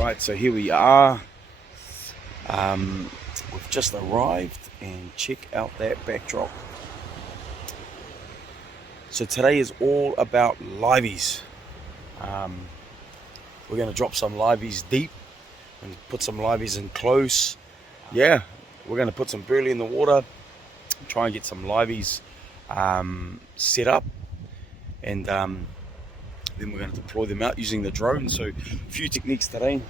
Alright, so here we are. We've just arrived and check out that backdrop. So today is all about liveys. We're going to drop some liveys deep and put some liveys in close. Yeah, we're going to put some burley in the water, try and get some liveys set up, and then we're going to deploy them out using the drone. So a few techniques today.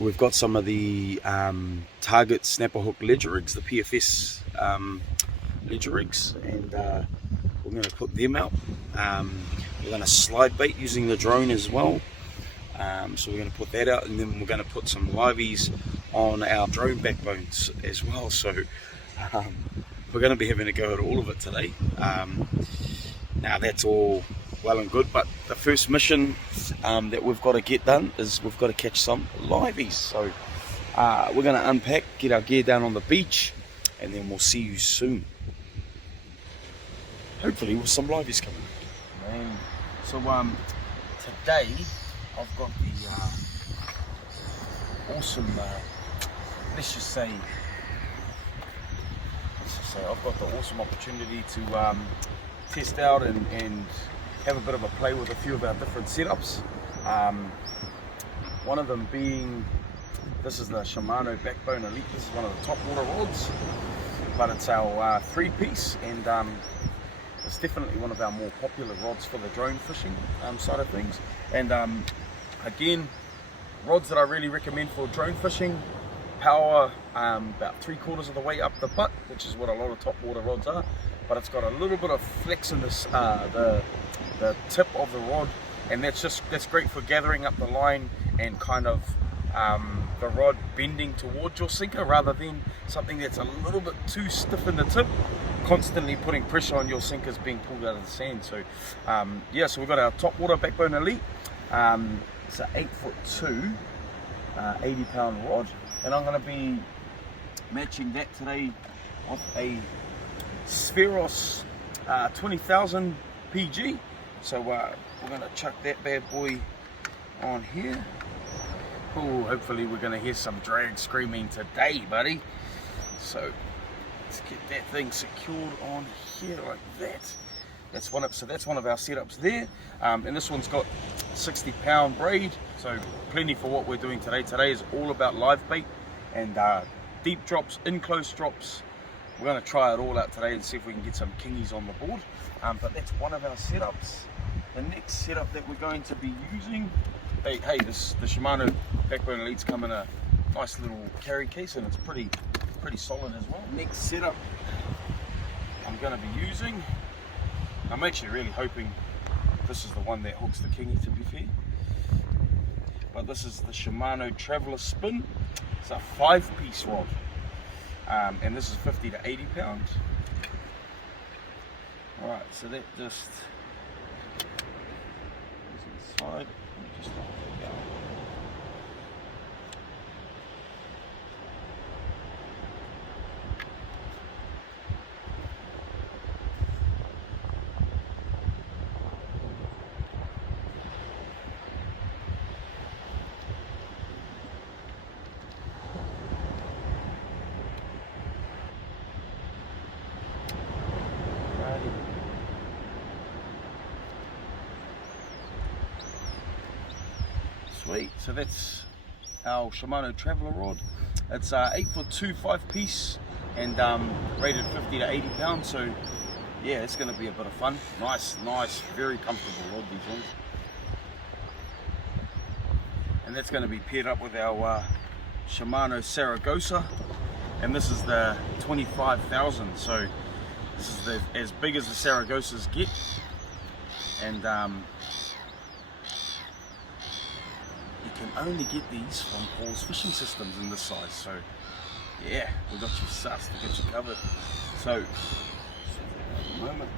We've got some of the Target snapper hook ledger rigs, the PFS ledger rigs, and we're going to put them out. We're going to slide bait using the drone as well. So we're going to put that out, and then we're going to put some liveys on our drone backbones as well. So we're going to be having a go at all of it today. Now that's all well and good, but the first mission that we've got to get done is we've got to catch some liveys. So we're going to unpack, get our gear down on the beach, and then we'll see you soon. Hopefully with some liveys coming. So today I've got the awesome, let's just say I've got the awesome opportunity to test out and have a bit of a play with a few of our different setups. One of them being, this is the Shimano Backbone Elite. This is one of the top water rods, but it's our 3-piece, and it's definitely one of our more popular rods for the drone fishing side of things. And again, rods that I really recommend for drone fishing. Power about 3/4 of the way up the butt, which is what a lot of top water rods are, but it's got a little bit of flex in this, the tip of the rod, and that's great for gathering up the line and kind of the rod bending towards your sinker, rather than something that's a little bit too stiff in the tip, constantly putting pressure on your sinkers being pulled out of the sand. So yeah, so we've got our top water Backbone Elite. It's an 8'2", 80-pound rod, and I'm going to be matching that today with a Spheros 20,000 PG. So we're going to chuck that bad boy on here. Oh, hopefully we're going to hear some drag screaming today, buddy. So let's get that thing secured on here like that. That's one of our setups there, and this one's got 60-pound braid, so plenty for what we're doing today. Today is all about live bait and deep drops, in close drops. We're going to try it all out today and see if we can get some kingies on the board. But that's one of our setups. The next setup that we're going to be using, the Shimano Backbone Elite's come in a nice little carry case, and it's pretty solid as well. Next setup I'm going to be using, I'm actually really hoping this is the one that hooks the kingy, to be fair, but this is the Shimano Traveller Spin. It's a 5-piece rod, and this is 50 to 80 pounds. Alright, so that just is inside. Just knock that down. Sweet, so that's our Shimano Traveller rod. It's 8'2", 5-piece, and rated 50 to 80 pounds. So yeah, it's going to be a bit of fun. Nice, very comfortable rod, these ones. And that's going to be paired up with our Shimano Saragossa, and this is the 25,000. So this is as big as the Saragossas get, and you can only get these from Paul's Fishing Systems in this size. So yeah, we got you sussed, we got you covered. So moment.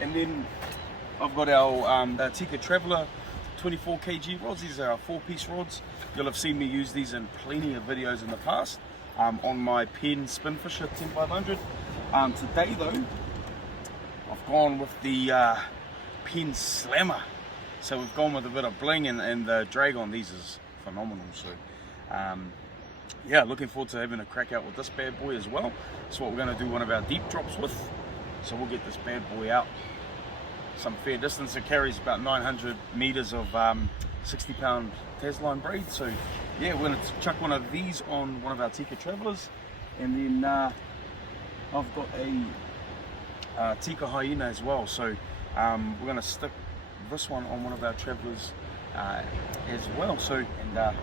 And then I've got our the Tika Traveller 24 kg rods. These are our 4-piece rods. You'll have seen me use these in plenty of videos in the past on my Penn Spinfisher 10500. Today though, I've gone with the Penn Slammer So we've gone with a bit of bling, and the drag on these is phenomenal. So yeah, looking forward to having a crack out with this bad boy as well. That's what we're going to do one of our deep drops with. So we'll get this bad boy out some fair distance. It carries about 900 meters of 60-pound Tasline braid. So yeah, we're going to chuck one of these on one of our Tika Travelers, and then I've got a Tika Hyena as well. So we're going to stick this one on one of our Travelers as well. So, and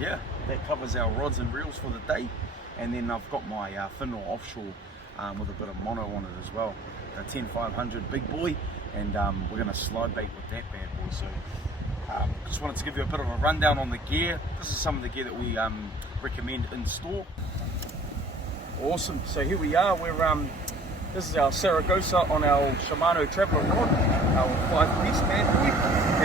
yeah, that covers our rods and reels for the day. And then I've got my Finno offshore with a bit of mono on it as well, a 10500 big boy, and we're going to slide bait with that bad boy. So just wanted to give you a bit of a rundown on the gear. This is some of the gear that we recommend in store. Awesome. So here we are. This is our Saragossa on our Shimano Traveller rod, our 5-piece bad boy.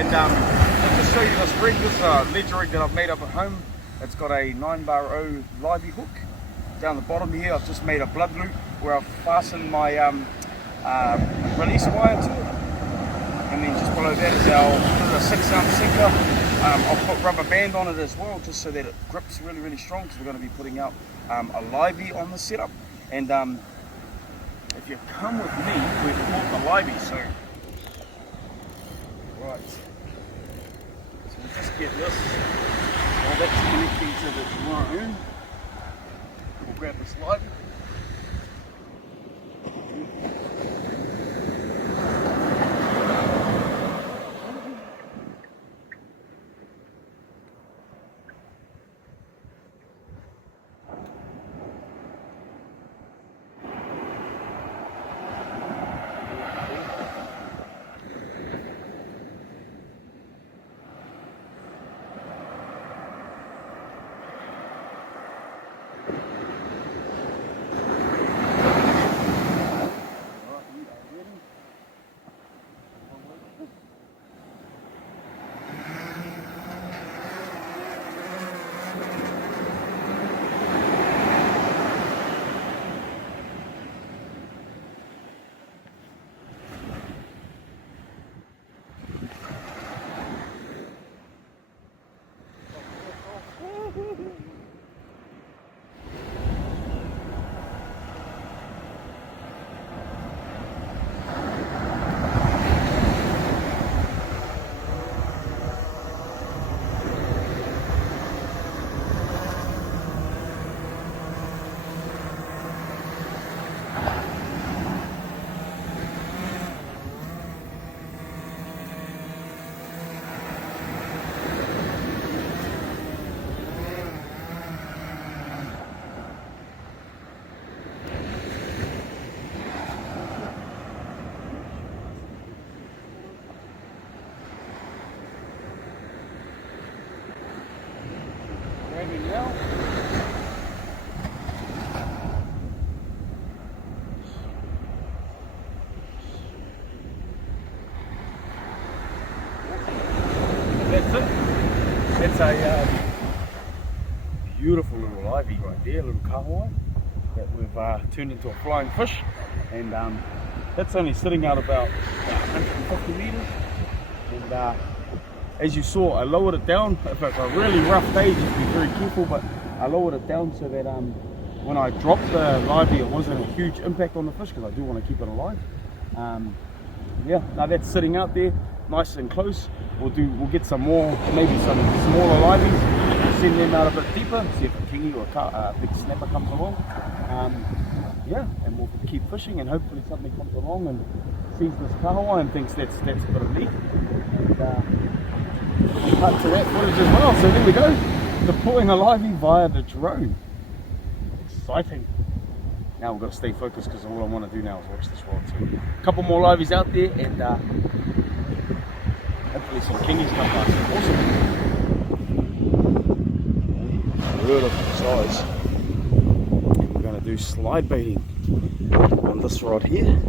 And I'll just show you this rig. This is a ledger rig that I've made up at home. It's got a 9-bar-0 livey hook. Down the bottom here, I've just made a blood loop where I've fastened my release wire to it. And then just below that is our 6-ounce sinker. I'll put rubber band on it as well, just so that it grips really, really strong, because we're going to be putting out a livey on the setup. And if you come with me, we've bought the livey. So, right. So we'll just get this. Now that's connecting to the drone. We'll grab this livey. That's it. It's a beautiful little livey right there, a little kahawai that we've turned into a flying fish, and that's only sitting out about 150 meters. And as you saw, I lowered it down. If it's a really rough day, just be very careful, but I lowered it down so that when I dropped the livey, it wasn't a huge impact on the fish, because I do want to keep it alive. Yeah, now that's sitting out there nice and close. We'll get some more, maybe some smaller liveys, send them out a bit deeper, see if a kingy or a big snapper comes along. Yeah, and we'll keep fishing, and hopefully something comes along and sees this kahawai and thinks that's a bit of meat. And we'll cut to that footage as well. So there we go, deploying a livey via the drone. Exciting. Now we've got to stay focused, because all I want to do now is watch this rod. So a couple more liveys out there, and hopefully some kingies come past. Awesome. Beautiful size. And we're going to do slide baiting on this rod here.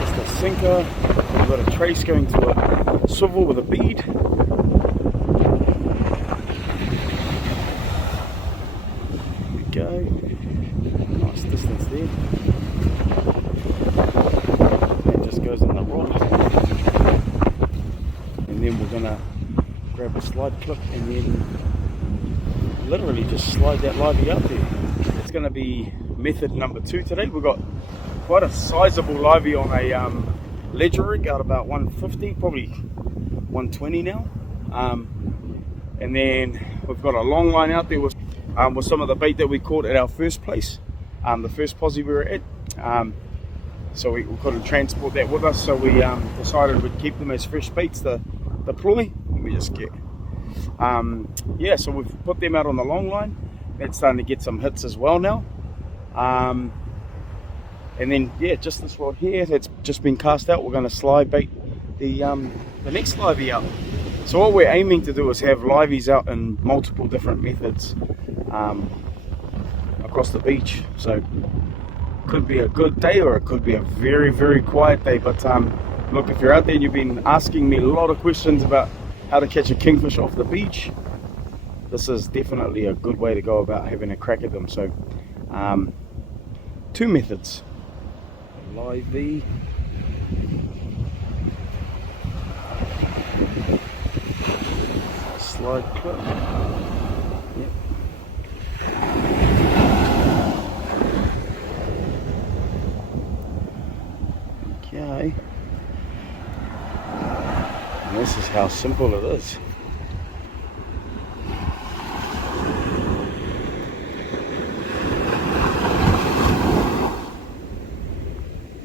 Just a sinker. We've got a trace going to a swivel with a bead. Go. Nice distance there. It just goes in the rod. the slide clip and then literally just slide that livey out there. It's going to be method number 2 today. We've got quite a sizable livey on a ledger rig out about 150, probably 120 now. And then we've got a long line out there with some of the bait that we caught at our first place, the first posse we were at. So we couldn't transport that with us, so we decided we'd keep them as fresh baits to deploy. Let me just get, yeah, so we've put them out on the long line. That's starting to get some hits as well now. And then, yeah, just this rod here that's just been cast out, we're going to slide bait the next livey out. So what we're aiming to do is have liveys out in multiple different methods across the beach. So could be a good day or it could be a very, very quiet day. But look, if you're out there and you've been asking me a lot of questions about how to catch a kingfish off the beach, this is definitely a good way to go about having a crack at them. So 2 methods: livey, slide clip. Yep. Okay. And this is how simple it is.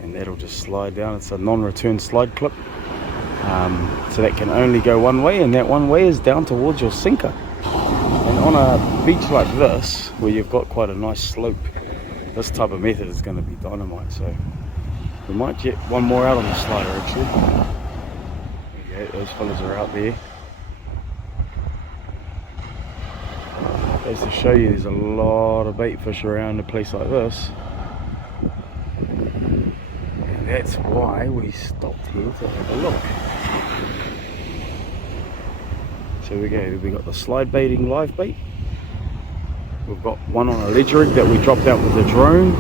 And that'll just slide down. It's a non-return slide clip. So that can only go one way, and that one way is down towards your sinker. And on a beach like this, where you've got quite a nice slope, this type of method is going to be dynamite. So we might get one more out on the slider actually. There you go, those fellas are out there. Just to show you, there's a lot of bait fish around a place like this. And that's why we stopped here to have a look. So we go, we got the slide baiting live bait. We've got one on a ledge rig that we dropped out with the drone.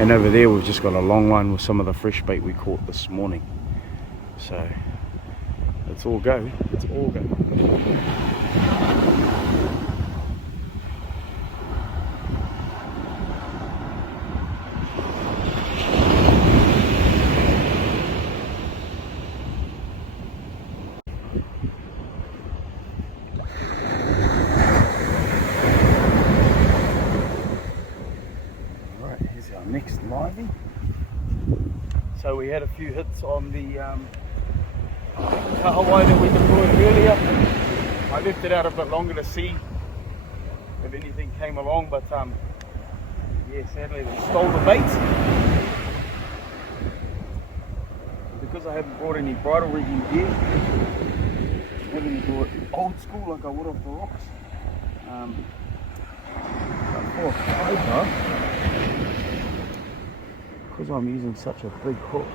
And over there we've just got a long line with some of the fresh bait we caught this morning. So let's all go, let's all go. Next livey. So we had a few hits on the kahawai that we deployed earlier. I left it out a bit longer to see if anything came along, but yeah, sadly they stole the bait. Because I haven't brought any bridle rigging gear, I'm having to do it old school like I would off the rocks. But for a fiber, because I'm using such a big hook,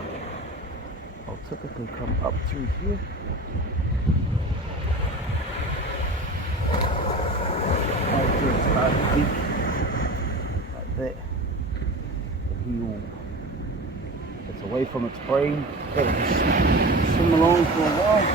I'll typically come up through here. I'll just start deep like that. The heel, it's away from its brain. Let it just swim along for a while.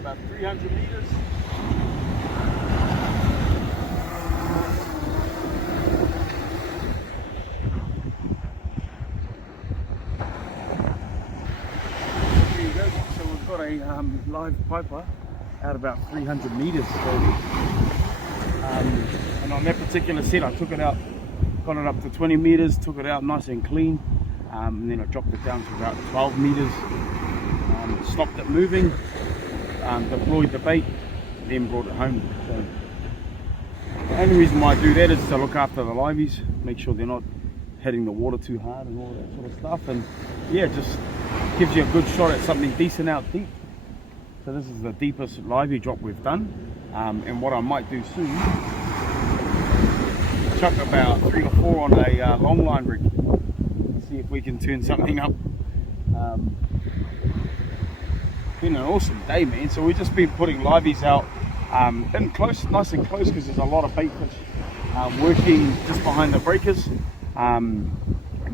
About 300 meters. There you go. So we've got a live piper out about 300 meters. So, and on that particular set, I took it out, got it up to 20 meters, took it out nice and clean, and then I dropped it down to about 12 meters, stopped it moving. Deployed the bait, then brought it home. So The only reason why I do that is to look after the liveys, make sure they're not hitting the water too hard and all that sort of stuff, and yeah, just gives you a good shot at something decent out deep. So this is the deepest livey drop we've done, and what I might do soon, chuck about 3 or 4 on a longline rig, see if we can turn something up. Been an awesome day, man. So we've just been putting liveys out in close, nice and close, because there's a lot of bait fish working just behind the breakers, and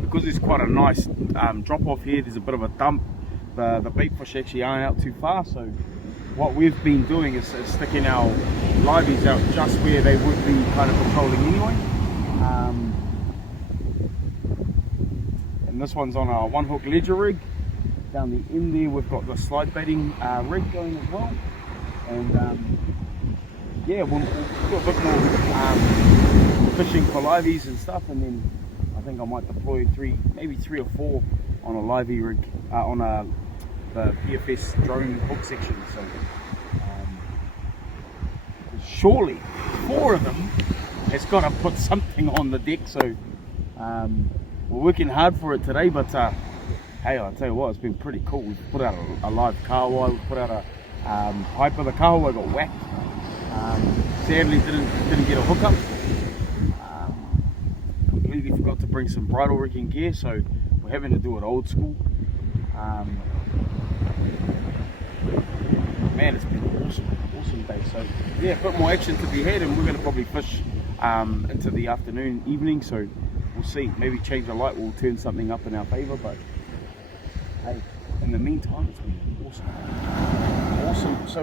because there's quite a nice drop off here, there's a bit of a dump. The bait fish actually aren't out too far, so what we've been doing is sticking our liveys out just where they would be kind of patrolling anyway. And this one's on our 1-hook ledger rig. Down the end there we've got the slide baiting rig going as well, and yeah, we'll do a bit more fishing for liveys and stuff, and then I think I might deploy maybe 3 or 4 on a livey rig on the PFS drone hook section. So surely 4 of them has got to put something on the deck. So we're working hard for it today, but hey, I'll tell you what, it's been pretty cool. We've put out a live kahawai, we've put out a pipe of the kahawai, got whacked. Sadly didn't get a hookup. Completely forgot to bring some bridle rigging gear, so we're having to do it old school. Man, it's been an awesome day. So yeah, a bit more action to be had, and we're going to probably fish into the afternoon, evening, so we'll see. Maybe change the light will turn something up in our favor, but hey, in the meantime, it's been awesome. So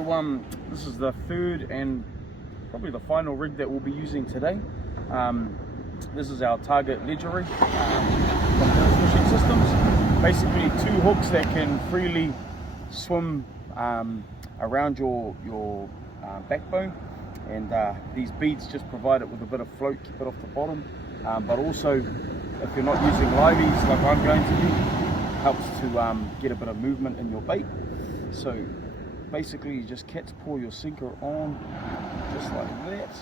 this is the third and probably the final rig that we'll be using today. This is our target ledger rig from Force Fishing Systems. Basically 2 hooks that can freely swim around your backbone, and these beads just provide it with a bit of float, keep it off the bottom, but also if you're not using liveys like I'm going to be, helps to get a bit of movement in your bait. So basically you just catch pull your sinker on just like that,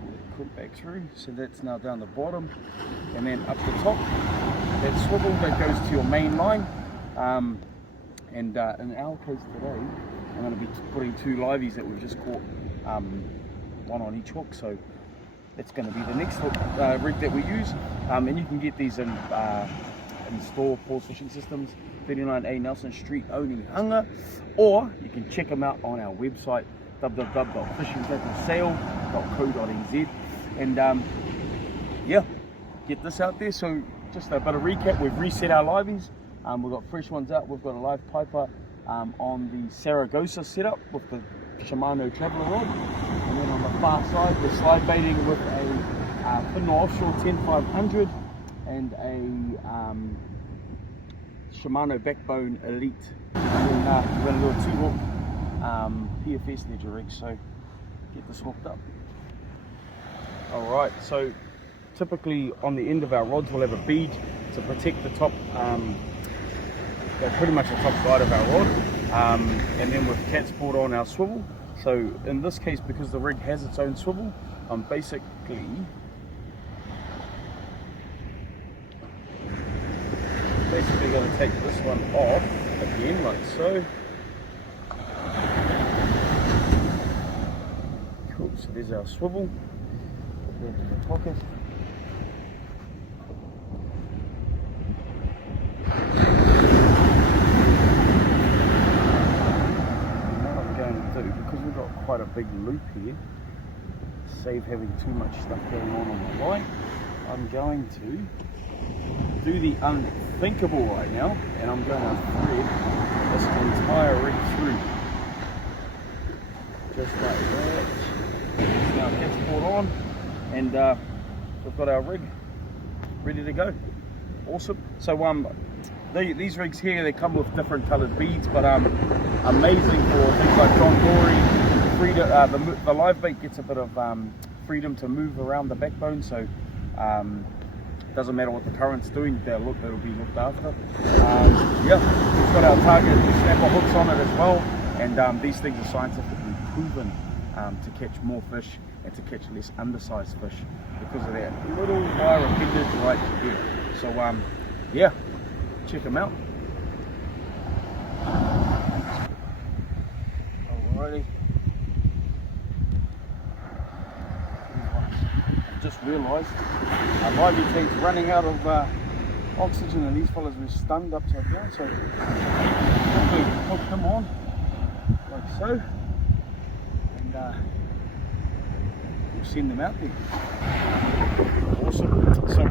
pull it crimp back through, so that's now down the bottom, and then up the top, that swivel that goes to your main line. And in our case today, I'm going to be putting 2 liveys that we've just caught, 1 on each hook, so that's going to be the next hook rig that we use. And you can get these in store, Force Fishing Systems, 39A Nelson Street, Onehunga, or you can check them out on our website, www.fishingtacklesail.co.nz, and yeah, get this out there. So just a bit of recap, we've reset our liveys, we've got fresh ones out, we've got a live piper on the Saragossa setup with the Shimano Traveller rod, and then on the far side we're slide baiting with a Finno Offshore 10500 and a Shimano Backbone Elite, and then we're going to do a 2-hook PFS ledger rig, so get this hooked up. Alright, so typically on the end of our rods we'll have a bead to protect the top, pretty much the top side of our rod, and then we've cat's pulled on our swivel. So in this case, because the rig has its own swivel, I'm basically going to take this one off again, like so. Cool, so there's our swivel. Put that in the pocket. What I'm going to do, because we've got quite a big loop here, save having too much stuff going on the line, I'm going to do the unthinkable right now, and I'm going to thread this entire rig through, just like that. Now cat's pulled on, and we've got our rig ready to go. Awesome. So these rigs here, they come with different coloured beads, but amazing for things like John Dory. The live bait gets a bit of freedom to move around the backbone, so doesn't matter what the current's doing, it'll be looked after. Yeah, we've got our target snapper hooks on it as well, and these things are scientifically proven to catch more fish and to catch less undersized fish because of that little wire appendage right there. So yeah, check them out. Alrighty. I've just realised our lively tank's running out of oxygen, and these fellas were stunned upside down, so quickly hook them on like so, and we'll send them out there. Awesome. So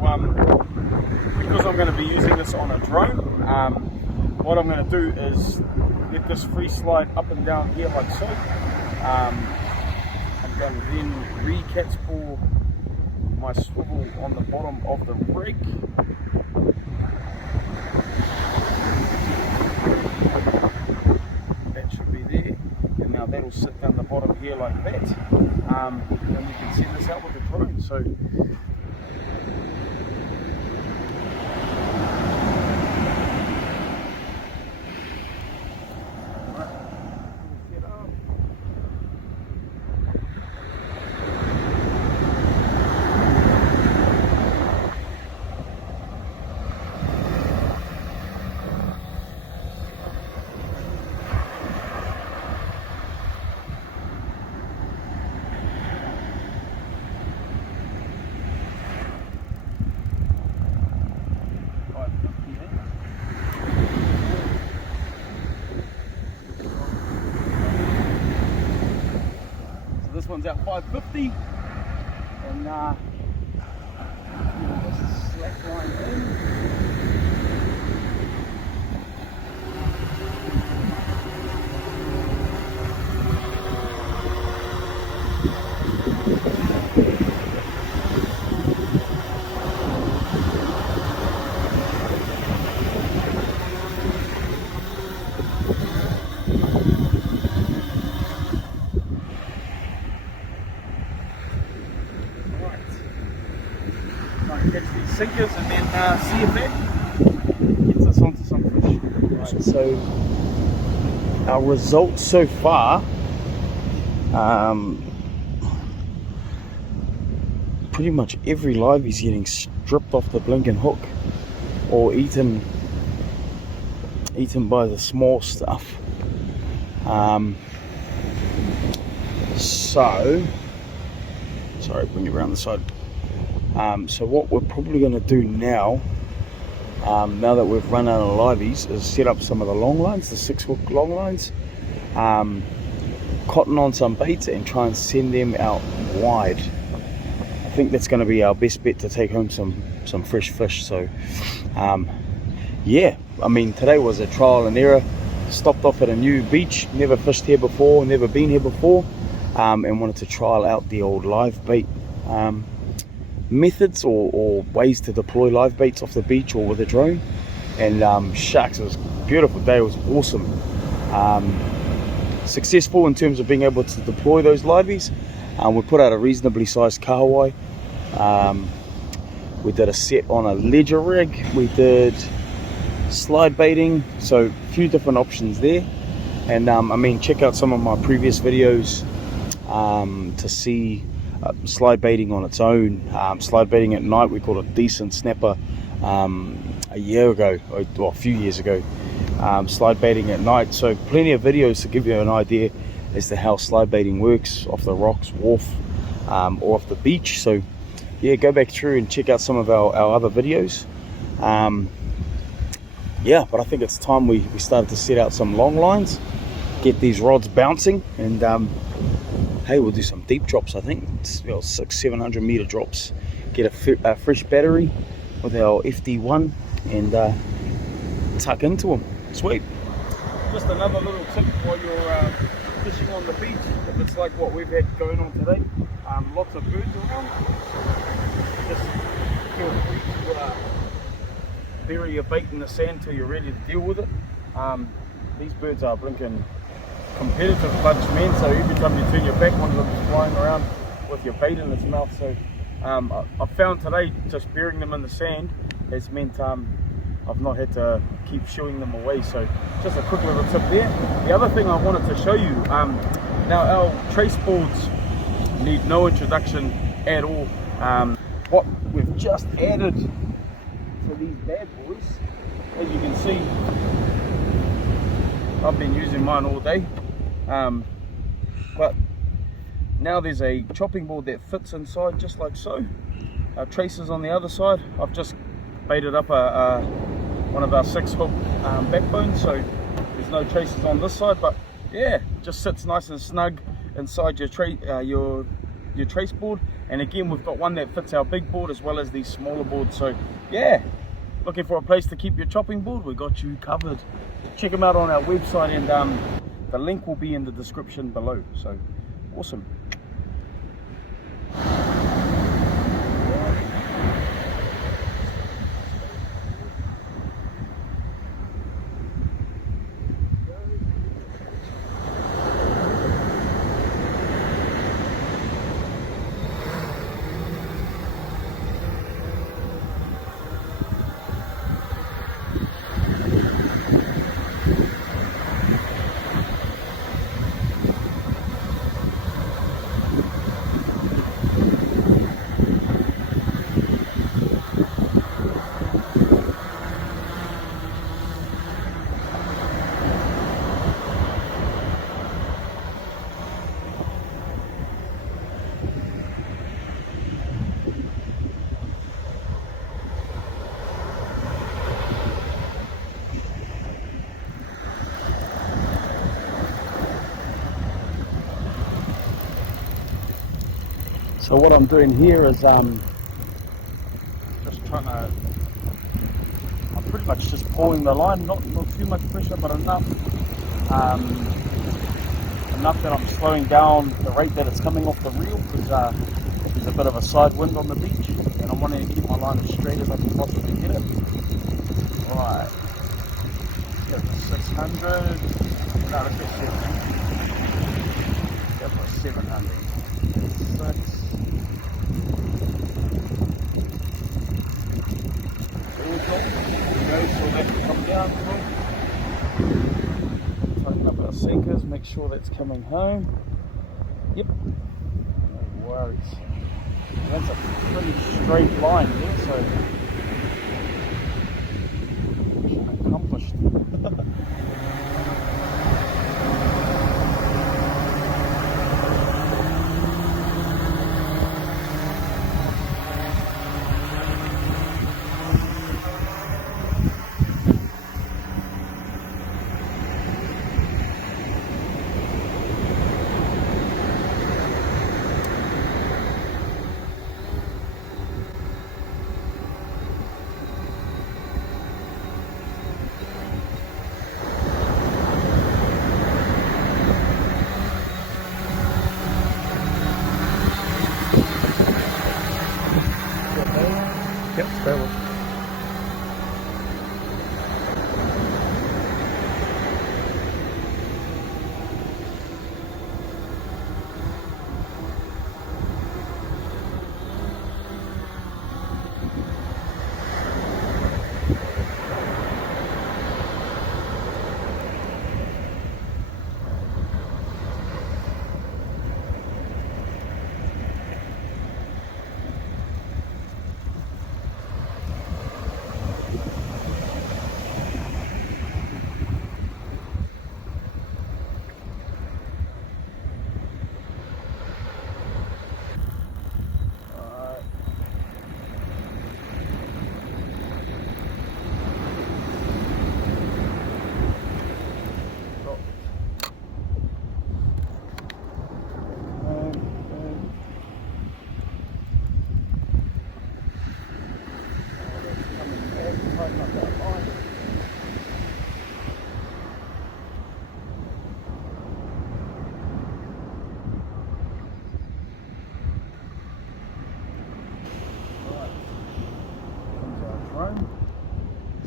because I'm going to be using this on a drone, what I'm going to do is let this free slide up and down here like so. I'm going to then recatch my swivel on the bottom of the rig. That should be there, and now that'll sit down the bottom here like that, and we can send this out with the drone. So this one's out 550, and this is slack line in. Catch these sinkers and then see if that gets us onto some fish. Right, so our results so far, pretty much every livey's getting stripped off the blinking hook or eaten by the small stuff. So sorry, bring it around the side. So what we're probably going to do now, now that we've run out of liveys, is set up some of the long lines, the 6-hook long lines, cotton on some baits and try and send them out wide. I think that's going to be our best bet to take home some fresh fish. So yeah, I mean, today was a trial and error. Stopped off at a new beach, never fished here before, never been here before, and wanted to trial out the old live bait methods or ways to deploy live baits off the beach or with a drone. And shucks, it was a beautiful day. It was awesome. Successful in terms of being able to deploy those liveys. We put out a reasonably sized kahawai. We did a set on a ledger rig. We did slide baiting, so a few different options there. And I mean, check out some of my previous videos to see slide baiting on its own. Slide baiting at night, we caught a decent snapper a year ago, or a few years ago. Slide baiting at night, so plenty of videos to give you an idea as to how slide baiting works off the rocks, wharf, or off the beach. So yeah, go back through and check out some of our other videos. Yeah, but I think it's time we started to set out some long lines, get these rods bouncing, and hey, we'll do some deep drops. I think it's 600-700 meter drops. Get a fresh battery with our FD1 and tuck into them. Sweet. Just another little tip while you're fishing on the beach, if it's like what we've had going on today, lots of birds around, just feel free to bury your bait in the sand till you're ready to deal with it. These birds are blinking competitive bunch, man, so every time you turn your back, one of them is flying around with your bait in its mouth. So I found today just burying them in the sand has meant I've not had to keep shooing them away. So just a quick little tip there. The other thing I wanted to show you, now our trace boards need no introduction at all. What we've just added to these bad boys, as you can see, I've been using mine all day, but now there's a chopping board that fits inside just like so. Traces on the other side. I've just baited up one of our 6-hook backbones, so there's no traces on this side, but yeah, just sits nice and snug inside your trace board. And again, we've got one that fits our big board as well as these smaller boards. So yeah, looking for a place to keep your chopping board, we got you covered. Check them out on our website, and the link will be in the description below. So awesome. So what I'm doing here is just trying to, I'm pretty much just pulling the line, not too much pressure, but enough that I'm slowing down the rate that it's coming off the reel, because there's a bit of a side wind on the beach, and I'm wanting to keep my line as straight as I can possibly get it. Right, get it for 600, no, let's get 700. Get it for 700. 6. So that can come down. Tighten up our sinkers, make sure that's coming home. Yep, no worries. That's a pretty straight line here, so mission accomplished. Yep, very well.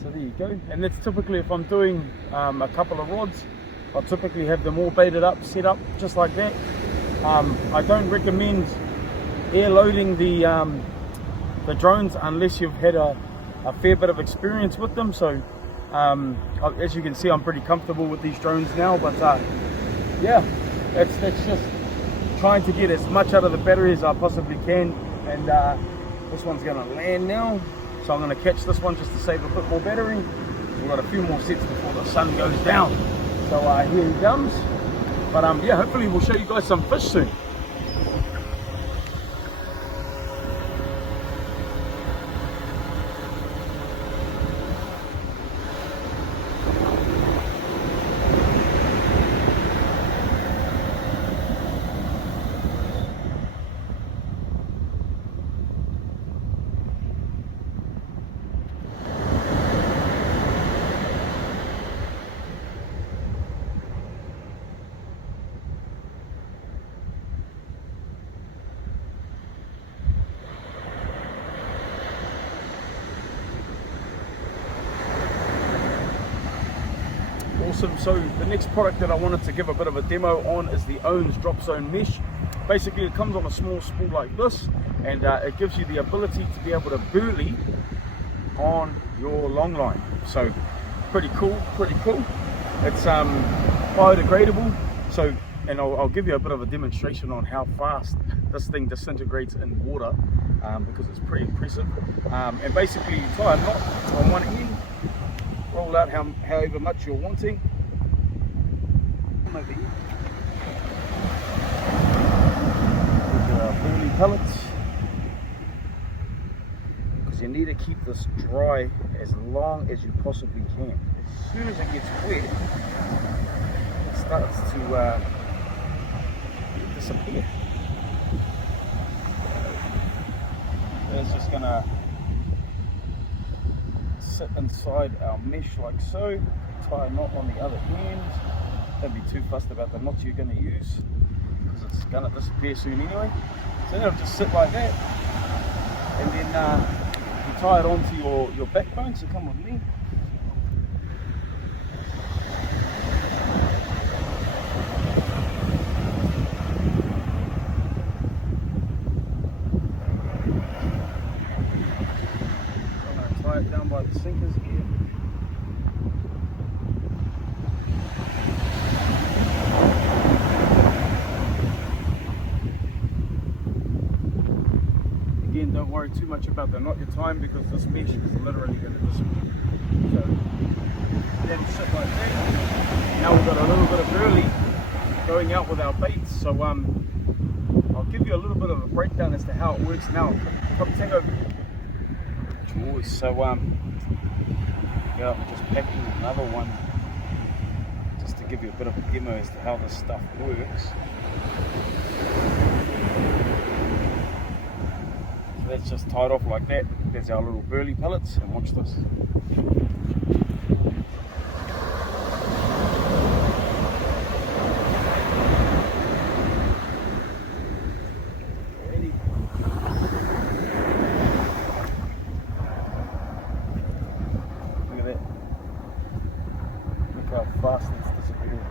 So there you go, and that's typically if I'm doing a couple of rods, I'll typically have them all baited up, set up just like that. I don't recommend air loading the drones unless you've had a fair bit of experience with them. So as you can see, I'm pretty comfortable with these drones now, but yeah, that's just trying to get as much out of the battery as I possibly can, and this one's going to land now, so I'm going to catch this one just to save a bit more battery. We've got a few more sets before the sun goes down, so here he comes. But yeah, hopefully we'll show you guys some fish soon. Awesome. So the next product that I wanted to give a bit of a demo on is the Owens Drop Zone Mesh. Basically, it comes on a small spool like this, and it gives you the ability to be able to burley on your long line. So pretty cool, pretty cool. It's biodegradable. So, and I'll give you a bit of a demonstration on how fast this thing disintegrates in water, because it's pretty impressive. And basically, you tie a knot on one end, roll out however much you're wanting. With the burley pellets, because you need to keep this dry as long as you possibly can. As soon as it gets wet, it starts to disappear. It's just gonna sit inside our mesh like so. Tie a knot on the other end. Don't be too fussed about the knots you're going to use, because it's going to disappear soon anyway. So then it'll just sit like that, and then you tie it onto your backbone. So come with me. I'm going to tie it down by the sinkers here. Again, don't worry too much about the knot you're tying, because this mesh is literally going to disappear. So then sit like that. Now we've got a little bit of burley going out with our baits. So I'll give you a little bit of a breakdown as to how it works now. Come take over. So yeah, I'm just packing another one just to give you a bit of a demo as to how this stuff works. So that's just tied off like that. There's our little burley pellets, and watch this. Ready? Look at that. Look how fast it's disappearing.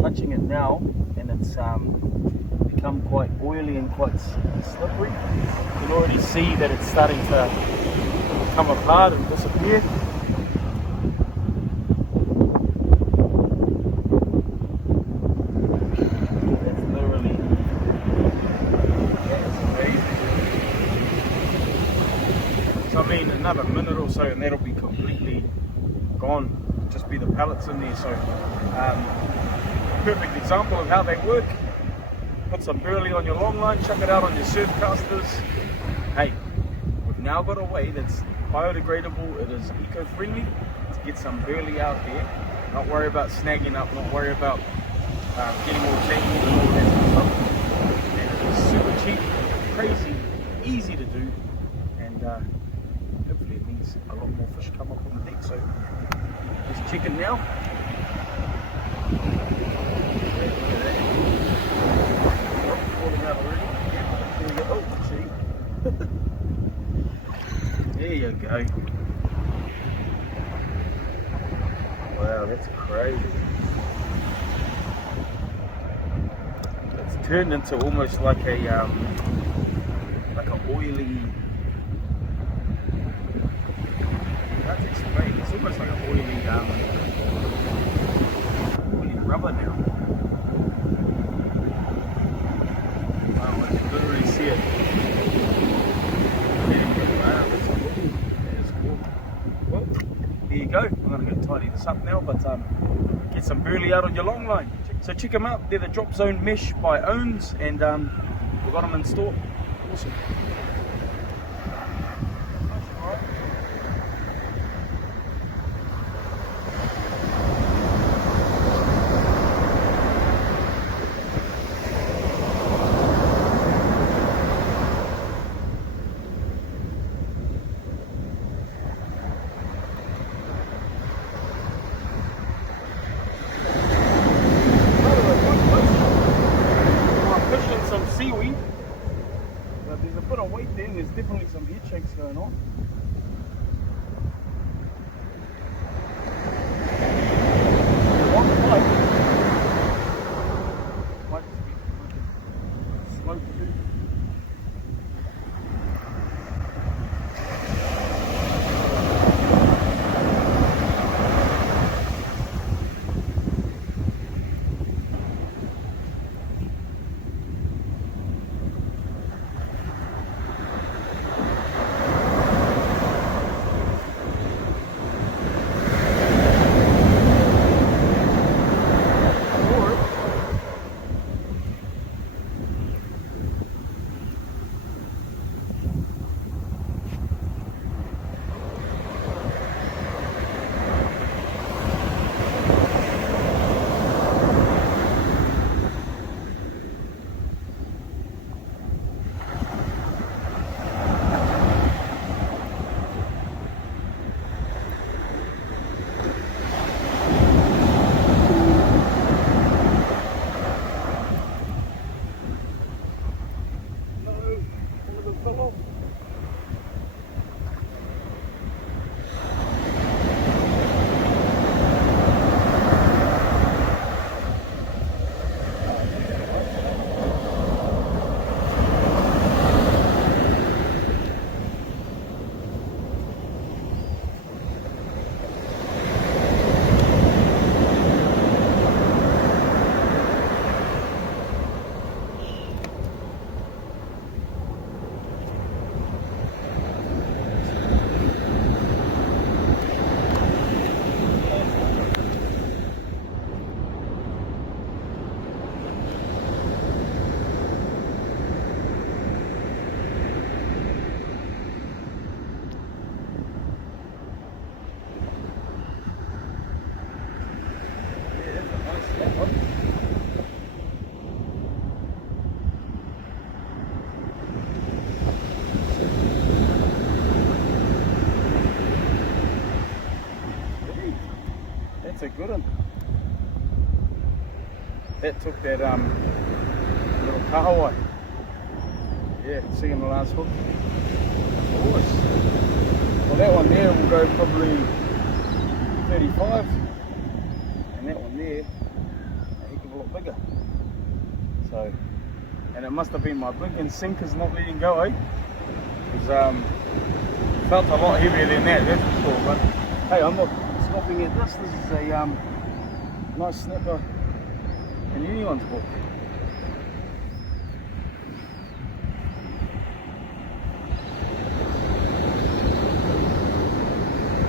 Touching it now, and it's become quite oily and quite slippery. You can already see that it's starting to come apart and disappear. That's literally, that's amazing. So I mean, another minute or so and that'll be completely gone. Just be the pellets in there. So perfect example of how they work. Put some burley on your long line, chuck it out on your surf casters. Hey, we've now got a way that's biodegradable, it is eco-friendly to get some burley out there. Not worry about snagging up, not worry about getting all tangled and all that stuff. And it's super cheap, crazy, easy to do, and hopefully it means a lot more fish come up on the deck. So This chicken now. Falling out already. There we go. Oh, see. There you go. Wow, that's crazy. It's turned into almost like a oily. That's explain. It's almost like an oily rubber now. Wow, I can literally see it. Wow, that's cool. That is cool. Well, there you go. I'm going to go tidy this up now, but get some burley out on your long line. So check them out. They're the Drop Zone Mesh by Owens, and we've got them in store. Awesome. Seaweed, but there's a bit of weight there and there's definitely some head shakes going on. One fight might just be slow to do. That's a good one. That took that little kahawai. Yeah, second to last hook. Of course. Well, that one there will go probably 35, and that one there a heck of a lot bigger. So, and it must have been my big and sinkers not letting go, eh? Because felt a lot heavier than that, that's for sure. But hey, I'm not scoffing at this. This is a nice snapper in anyone's book.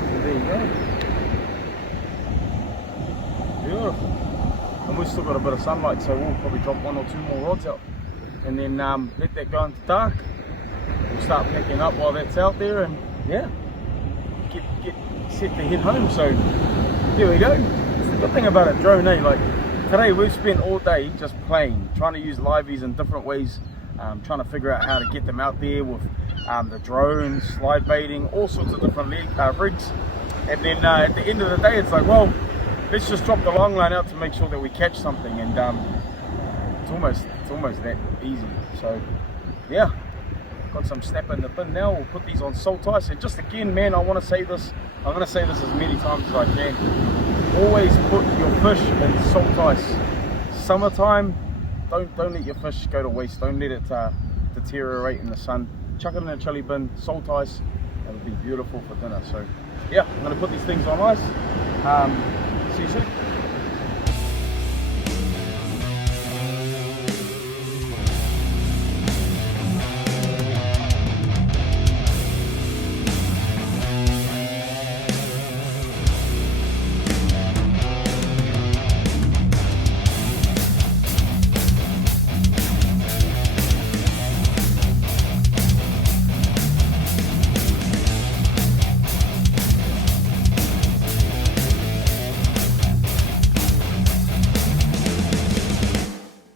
So there you go. Beautiful. And we've still got a bit of sunlight, so we'll probably drop one or two more rods out and then let that go into dark. We'll start picking up while that's out there, and yeah, get set to head home. So there we go. It's the good thing about a drone, eh? Like today we've spent all day just playing, trying to use liveys in different ways, trying to figure out how to get them out there with the drones, live baiting, all sorts of different rigs. And then at the end of the day, it's like, well, let's just drop the long line out to make sure that we catch something. And it's almost that easy. So yeah, got some snapper in the bin now. We'll put these on salt ice. And just again, man, I want to say this. I'm going to say this as many times as I can. Always put your fish in salt ice. Summertime, don't let your fish go to waste. Don't let it deteriorate in the sun. Chuck it in a chili bin, salt ice. It'll be beautiful for dinner. So yeah, I'm going to put these things on ice. See you soon.